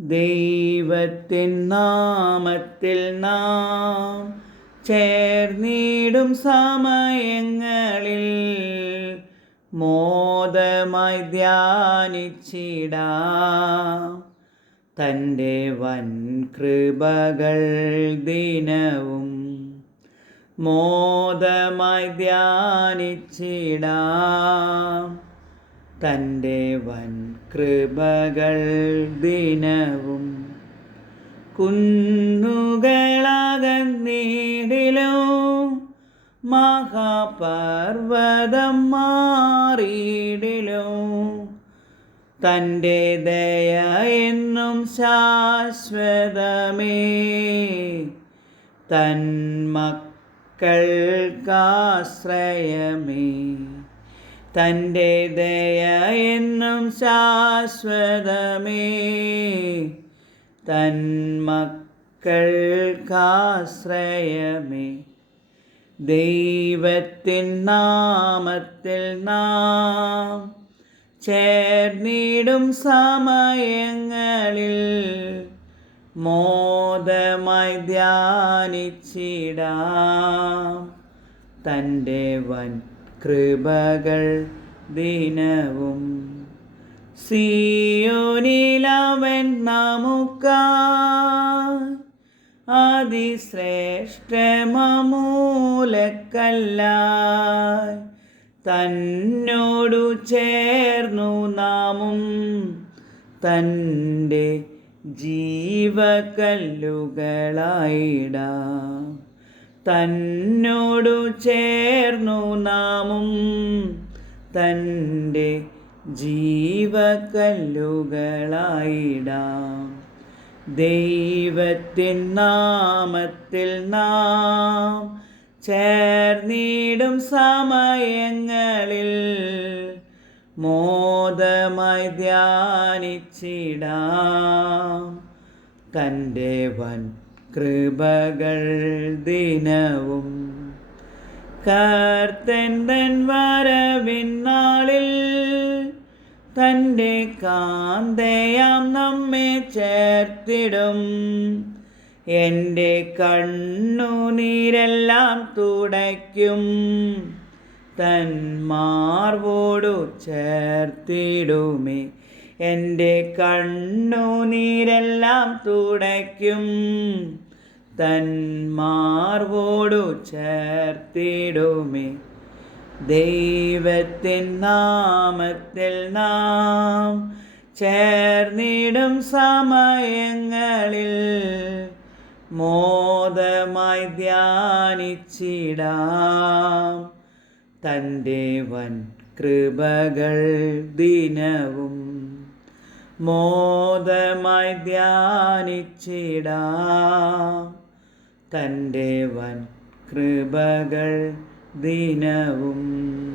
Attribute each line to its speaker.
Speaker 1: ദൈവത്തിൻ നാമത്തിൽ നാം ചേർന്നിടും സമയങ്ങളിൽ മോദമായി ധ്യാനിച്ചിടാം. തന്റെ വൻ കൃപകൾ ദിനവും മോദമായി ധ്യാനിച്ചിടാം. തന്റെ വൻ കൃപകൾ ദിനവും കുന്നുകളകന്നീടിലോ മഹാപർവതം മാറിയിടിലോ. തന്റെ ദയ എന്നും ശാശ്വതമേ. തന്മക്കൾക്കാശ്രയമേ തന്റെ ദയ എന്നും ശാശ്വതമേ. തന്മക്കൾക്കാശ്രയമേ ദൈവത്തിൻ നാമത്തിൽ നാം ചേർന്നിടും സമയങ്ങളിൽ മോദമായി ധ്യാനിച്ചിടാം. തന്റെ വൻ കൃപകൾ ദിനവും. സിയോനിലവൻ നമുക്ക അതിശ്രേഷ്ഠമൂലക്കല്ലായി. തന്നോടു ചേർന്നു നാമും തന്റെ ജീവകല്ലുകളായിടാം. തന്നോടു ചേർന്നു നാമും തന്റെ ജീവകല്ലുകളായിടാം. ദൈവത്തിൻ നാമത്തിൽ നാം ചേർന്നിടും സമയങ്ങളിൽ മോദമായി ധ്യാനിച്ചിടാം. തന്റെ വൻ കൃപകൾ ദിനവും. കർത്തൻ തൻ വരവിന്നാളിൽ തന്റെ കാന്തയാം നമ്മെ ചേർത്തിടും. എന്റെ കണ്ണുനീരെല്ലാം തുടയ്ക്കും. തന്മാർവോടു ചേർത്തിടുമേ. എന്റെ കണ്ണുനീരെല്ലാം തുടയ്ക്കും. തൻ മാർവോടു ചേർത്തിടുമേ. ദൈവത്തിൻ നാമത്തിൽ നാം ചേർന്നിടും സമയങ്ങളിൽ. മോദമായി ധ്യാനിച്ചിടാം. തന്റെ വൻ കൃപകൾ ദിനവും മോദമായി ധ്യാനിച്ചിടാം. തന്റെ വൻ കൃപകൾ ദിനവും